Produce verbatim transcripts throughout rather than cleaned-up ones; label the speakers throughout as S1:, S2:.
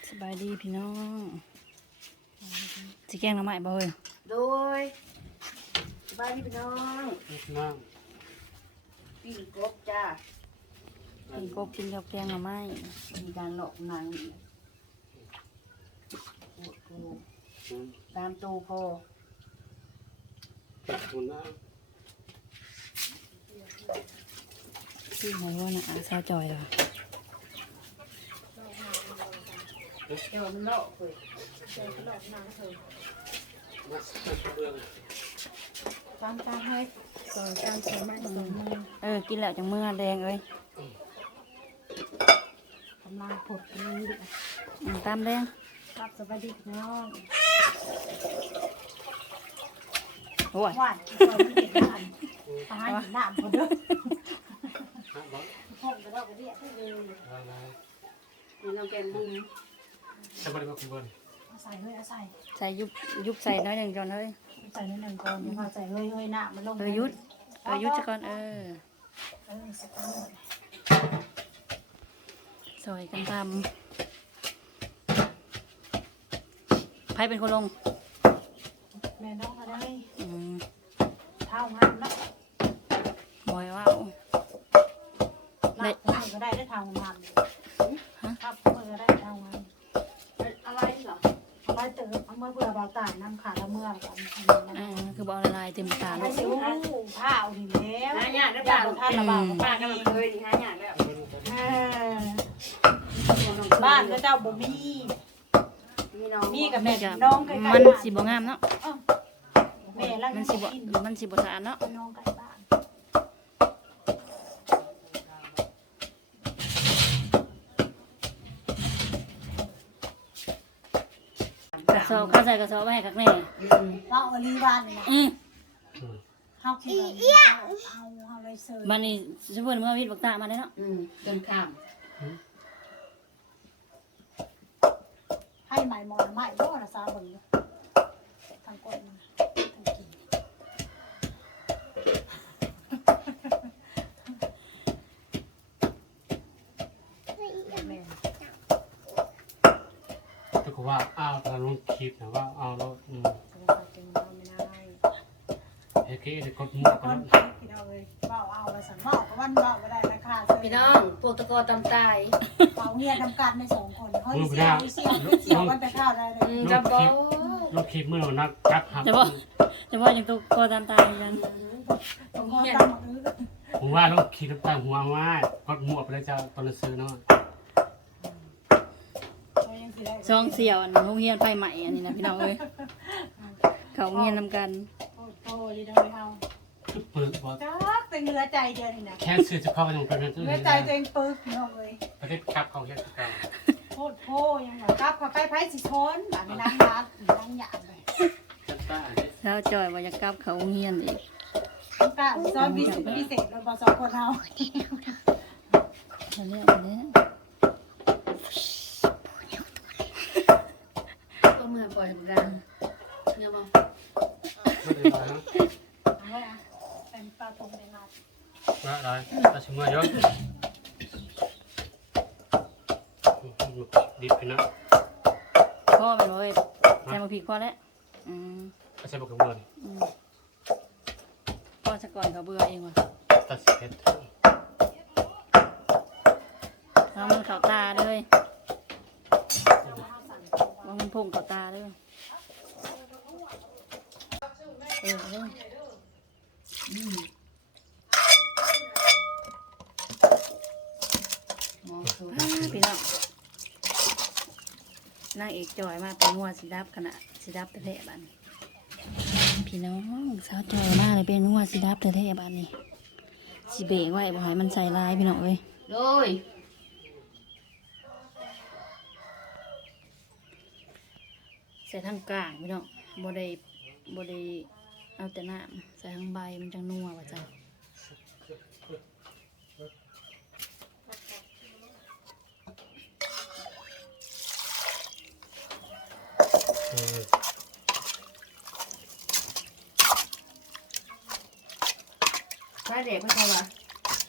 S1: สบายดีพี่น้องสิแกงหน่อไม้บ่เฮ้ย
S2: โดยสบายดีพี่น้อง
S3: น้อง
S2: ปิ้งกบจ้า
S1: กินกบกินกับแกงหน่อไม้
S2: มีการหลอกนางอีกโอ้โหตามตูพอ
S3: คุณน้า
S1: ที่ไหนวะน่ะสาวจอยเหรอ
S2: เดี๋ยวมันเลาะเลยเดี๋ยวมันเลาะนางเถอะตามตามให้สอนตามเสือไม้สอนมือ
S1: เออกินแล้วจังเมื่อแดงเอ้ย
S2: กำลังผดกันนี่ดิ
S1: อืมตามแดง
S2: ครับสวัสดีพี่น้อง
S1: โอ้ย
S2: หวานสอนเด็กหวานตายหนามคนเด้อห้องกระดอกกระเดี่ยทุกเลยมีน้องแกงบุ้ง
S3: ใส่บริบาลคุณบอล
S2: ใส่เฮ้ยใส่
S1: ใส่ยุบยุบใส่น้อยหนึ่งจนเลย
S2: ใส่นิดหนึ่งก่อนพอใส่เฮ้ยเฮ้ยหน้ามันลง
S1: เออยุดเออยุดซะก่อนเออ
S2: เออสักหน่อย
S1: ซอยกันทำไพ่เป็นคนลง
S2: แม่น้องอะไร
S1: อืม
S2: เท่างานนะ
S1: บอยว่า
S2: ลาบมือก็ได้ได้เท่างานครับมือก็ได้เท่างานอะไรเหรออะไรเติมเอาเมื่อเบื่อเบาตายน้ำขาดแล้วเมื่อกัน
S1: อ่าคือบอกละลายเต็มตา
S2: ลูกผ้าเอาดีแล้วหายากได้ป่ะท่านระบาดป้าก็เคยดีหายากแล้วบ้านก็เจ้าบ่มีมีน้องมีกับแม่น้องใกล้ๆ
S1: มันสีบ่งามเนาะ
S2: แม่แล้ว
S1: มันสีบ่มันสีบ่สะอาดเนาะ
S2: น้องใกล้บ้าน
S1: กระสอบเข้าใส่กระสอบไว้ให้กักแม่
S2: เราเอาลีบ้านเลย
S1: อืม
S2: เขาคิดว่าเอาเอาเลยเสิร์ฟ
S1: มันนี่สมมุติเมื่อวิทย์บักตามาได้เนาะ
S2: อืมเดินข้ามให้ใหม่หมอนใหม่ก็นะซาบึงทางก้นทางกิน
S3: ก็คือว่าเอาตอนลงคลิปนะว่าเอาแล้วอืมเฮ้ยเด็กกดมุกกัน
S2: พี่น้องเลยเบาเอาไปสั่งเบาก็วันเบาก็ได้ราคา
S1: พี่น้องโปรตกตำตาย
S2: เบาเงียทำการในสองคนเฮ้ยเสียวเสียวเสียววันแต่ข้าวได้เลย
S3: จะบอลงคลิปเมื่อนักจับครับ
S1: จะบอกจะบอกอย่างตัวกตำตายกัน
S3: ผมว่าลงคลิปตั้งหัวว่ากดมุกไปแล้วจะตอนซื้อเนาะ
S1: ซองเสี่ยวอันโรงเรียนไฟใหม่อันนี้นะพี่น้องเอ้ยเขาเรียนนำกัน
S2: โอ้ยได้เอา
S3: ปึกบอส
S2: จ้าเป็นเนื้อใจเดียวนี่นะ
S3: แค่ซื้อจะเข้าไปตรงนั้น
S2: เนื้อใจตัวเองปึกน้องเลย
S3: ประเทศครับเขาแค่สิบเก้า
S2: โคตรโพยังไงครับพอไปไพ่สิชนแบบนี้นั่งรักนั่งหยาบเลย
S1: เช้าจอยว่าจะกลับเขาเรียนอีก
S2: ป้าซอยพิเศษพิเศษเราบอกสองคนเรา
S1: อันนี้อันนี้
S2: ก็เมื่อปล่อยกันเนื้อบ้างเป็นปลาตงในนา
S3: ว่าอะไรปลาชิมเมื่อยศดิบไปนะ
S1: พ่อเป็นเลยใส่มาผีพ่อแล้วอืม
S3: ใส่บกกระเบือ
S1: พ่อจะก่อนเขาเบื่อเองว่ะ
S3: ตัดสิเพชร
S1: ทำมันเข่าตาเลยว่ามันพุ่งเข่าตาเลยเออเลยพี่น้องนางเอกจอยมากเป็นนัวสีดับขนาดสีดับแท้ๆบ้านพี่น้องสาวจอยมากเลยเป็นนัวสีดับแท้ๆบ้านนี่สีเบรกไว้บ่ให้มันใส่ลายพี่น้องเลย
S2: เลย
S1: ใส่ทั้งกลางพี่น้องบ่ได้บ่ได้เอาแต่น้ำใส่ทั้งใบมันจังนัวว่าจ้ะ
S2: ป้าเด็กไม่ใช่หรอ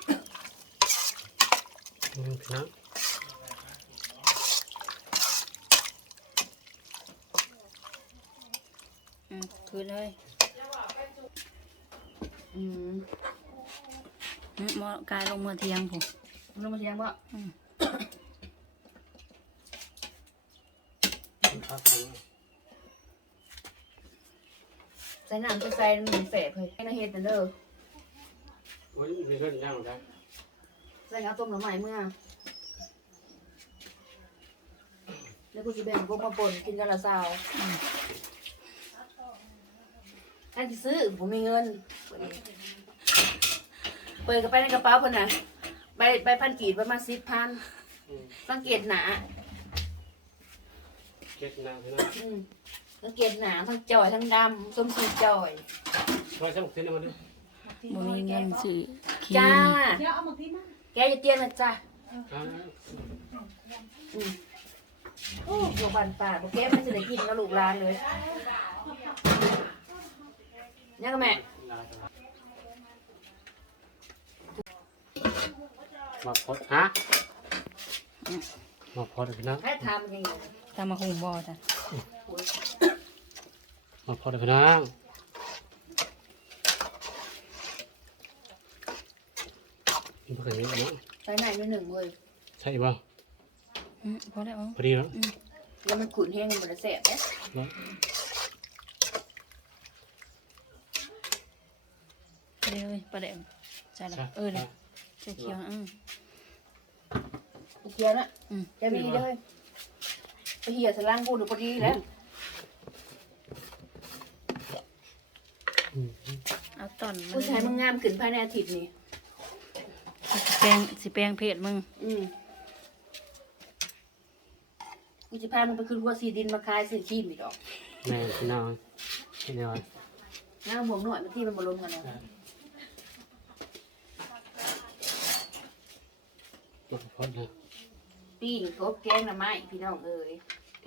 S3: อืมพี่น้อง
S1: คืนเลย
S2: อืม
S1: อืมหมอกายลงเมื่อเที่ยงผม
S2: ลงมาเทียงบ่
S1: อืม
S3: ครับ
S2: ใส่น้ำใส่หนึ่งแสบเลยให้นาเฮ็ดนั่นเด้อ
S3: โอ้ยมีเพื่อนย่างได้
S2: ใส่ข้าวต้มหน่อไม้เมื่อแล้วกูจะแบ่งพวกมาป่นกินกันละสาวอันที่ซื้อผมมีเงินเปิดกระไปในกระเป๋าเพิ่นน่ะใบใบพันกีบประมาณสิบพันสังเกตหนา
S3: เก็ดน้ำใช่ไหม
S2: อืมสังเกตหนาทั้งจ่อยทั้งดำส้มสีจ่อย
S3: ช่วยช่างเส้นมาด้วย
S1: บ่มีเงินซื้อครี
S2: จ้าม
S4: เดี๋ยวเอามาพี่มา
S2: แกจะเตียงนะจ้า
S3: อ่า
S2: อืมโอ้โหบันป่าโอเคไม่จะได้กินกับลูกหลานเลยเนี่ยก็แม่
S3: ลาตลาดมาพอดฮะมาพอดพี่น้อง
S2: ให้ทำยังไง
S1: ตามมาหุงบ่จ้ะ
S3: มาพอดพี่น้องมีผักอย่างนี้เนาะ
S2: ใส่ไหนนิดหนึ่งเว้ย
S3: ใช่ป่ะ
S1: อืมพอแล้วเอา
S3: พอดีแล้ว
S2: แล้วมันขุ่นแห้งมันจะแสบไหม
S3: แล้ว
S1: เดี๋ยวเลยประเดี๋ยวใช่ละเออเนี่ยเขียวเขียวๆอืม
S2: อีเกียนะ
S1: อืม
S2: จะมีเลยไปเหี่ยสลังกูหรือพอดีแล้ว
S3: อืม
S1: เอาตอนมัน
S2: ผู้ชายมึงงามขึ้นภายในอาทิตย์นี้
S1: สิแปลงสิแปลงเพจมึง
S2: อืมกูจะพามึงไปขึ้นวัวซีดินมาคายสิขี้มีดอก
S3: แม่พี่น้องพี่น้อง
S2: น้าห่วงหน่อยมันที่มันบรมกันนะ
S3: มาพอดนะ
S2: ปิ้งกบแกงหน่อไม้พี่น้องเอ้ย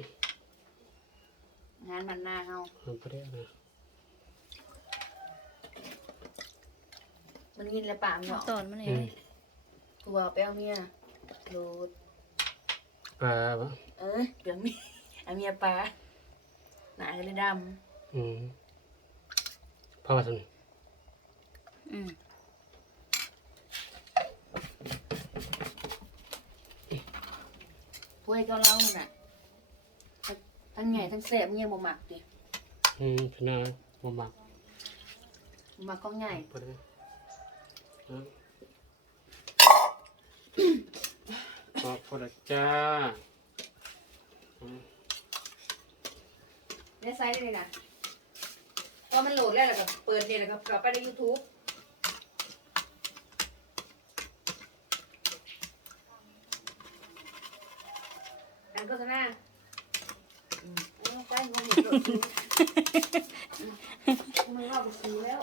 S2: งานมันหน้าเฮา
S3: มันพอดีนะ
S2: มันกินแล้วปามเนาะ
S1: ตอนมันเอ
S3: อื
S1: ง
S3: ม
S2: กูบอกไปเอาเมียโลด
S3: ปลาปะ
S2: เอ้ยเดี๋ยวมีเอาเมียปลาหนาเลยด
S3: อืมพ่อมาทำ
S1: อืม
S2: ำพวกเจ้าเล่าน่ะทั้งไงทั้งแสบเมียบ่หมักดิ
S3: อืมพี่น้องบ่มัก
S2: บ่หมักก็ง่าย
S3: พอดีนะขอบคุณจ้าอืม
S2: ได้ไซส์ได้เลยนะพอมันโหลดแล้วแล้วก็เปิดเนี่ยแล้วก็กลับไปใน YouTube อันโฆษณาอืมเอาใกล้งงอยู่โดดดูอืมมึงเอาไปซื้อแล้ว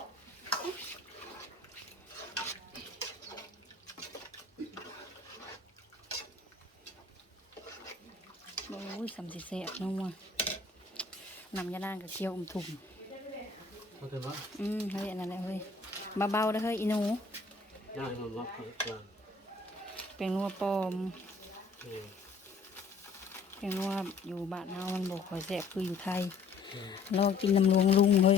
S1: โอ้ยสำสิแซ่บเน้องว่ะนำยาล่างกับเคี่ยวอมถุ่ม
S3: พอดีว่า
S1: อืมเฮ้ยอันนั้นแหละเฮ้ยเบาๆเด้อเฮ้ยอีหนู
S3: ย่างให้มันมักก่อน
S1: เป็นนัวปลอม
S3: อืม
S1: เป็นนัวอยู่บ้านเฮามันบ่ค่อยแซ่บคืออยู่ไทย
S3: อืม
S1: ลองกินน้ำลวงลุงเฮ้ย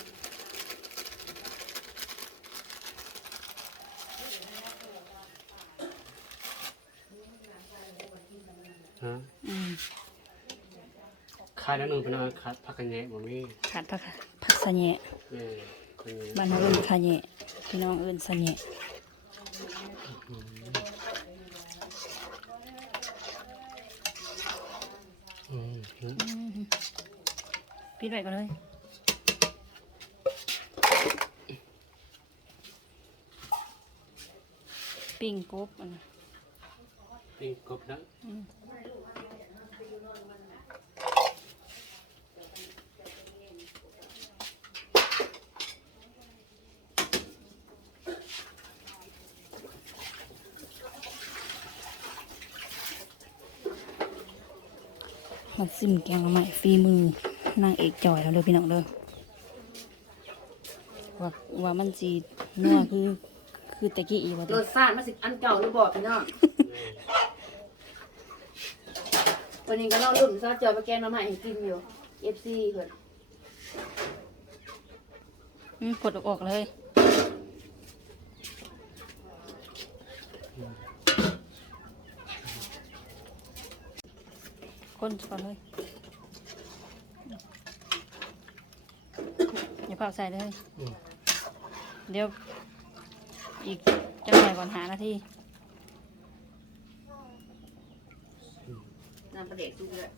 S3: ฮะ
S1: อืม
S3: ขายแล้วหนึ่งเป็นอะไรขายผักกันแยะบ่มี
S1: ขาดผักผักสะแหน่
S3: เออคนนี้
S1: บ้านเฮาเอิ้นขะแหน่พี่น้องเอิ้นสะแหน่
S3: อืมอืม
S1: อืมปิดไว้ก่อนเลยปิ้งกบอันนั้น
S3: ปิ้งกบนะ
S1: อืมมาซิมแกงใหม่ฝีมือนางเอกจอยแล้วเด้อพี่น้องเด้อว่าว่ามันสีนัวคือคือตะกี้อีกว่า
S2: ร
S1: เด้อ
S2: สชาติมันสิอันเก่าหรือบอกพี่น้องวันนี้ก็เล่ารุ่นซาจอยไปแกงหน้ำใหม่ให้กินอยู่ เอฟ ซี เพิ่น
S1: อืมกดออกๆเลยคนก่อนเลยอย่าเผาใส่เลย
S3: อืม
S1: เดี๋ยวอีกจะหน่อยก่อนหานาทีน้ำประเด็กสุกเลย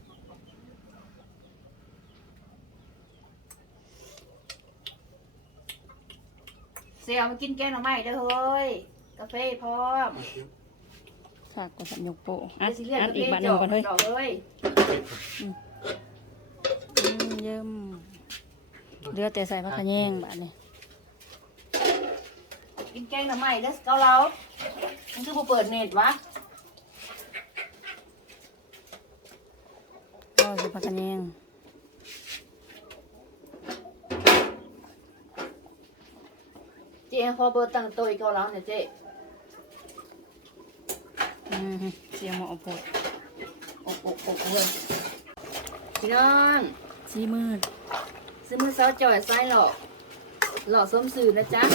S1: เสียมากินแกงหน่อไม้เด้อเฮ้ยกาแฟพร้อมฝากกดสัญญกโปะอัดอัดอีกบาทหนึ่งก่อนเฮ้ยอืมเยิ่มเลือดแต่ใส่ผักขะแยงบาทนี่กินแกงหน่อไม้เด้อเกาเหลามันคือบ่เปิดเน็ตวะก็สิผักขะแยงเจ๊ขอเบอร์ตั้งโต๊ะอีกเกาเหลาเนี่ยเจ๊อืมเสียงหมอปวดอกอกอกเลยพี่น้องซีมืดซีมืดสาวจ่อยไส้หลอกหลอกส้มสื่อนะจ๊ะ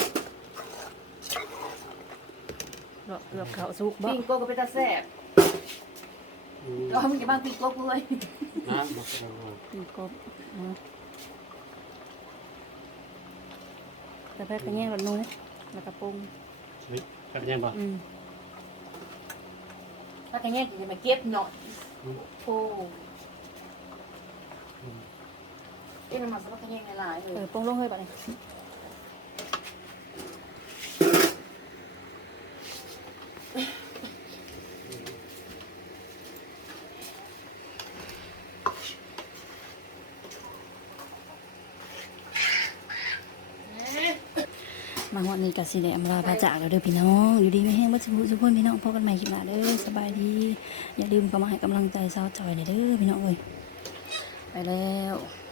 S1: หลอกเกือบเขาสุกบ่ปิ้งโกก็เป็นตาแซ่บ
S3: อืม
S1: เรามึงจะบ้างปิ้งโกกเลย
S3: น้ำบอกกันว่า
S1: ปิ้งโกกแต่แพ้กระแยงรถนู้แล้วก็ปรุง
S3: เฮ้ยกันยังบอก
S1: อืมถ้ากระแยงจะมาเก็บหน่อยโอ้เอ๊ะมันมาสักกระแยงหลายเลยเออปรุงลงเลยบ่เนี่ยมาวันนี้กับสีแดงลาพระจากแล้วเด้อพี่น้องอยู่ดีไม่แห้งวัชรุสุขคนพี่น้องพบกันใหม่คลิปหน้าเด้อสบายดีอย่าลืมเข้ามาให้กำลังใจสาวจอยหน่อยเด้อพี่น้องเอ้ยไปแล้ว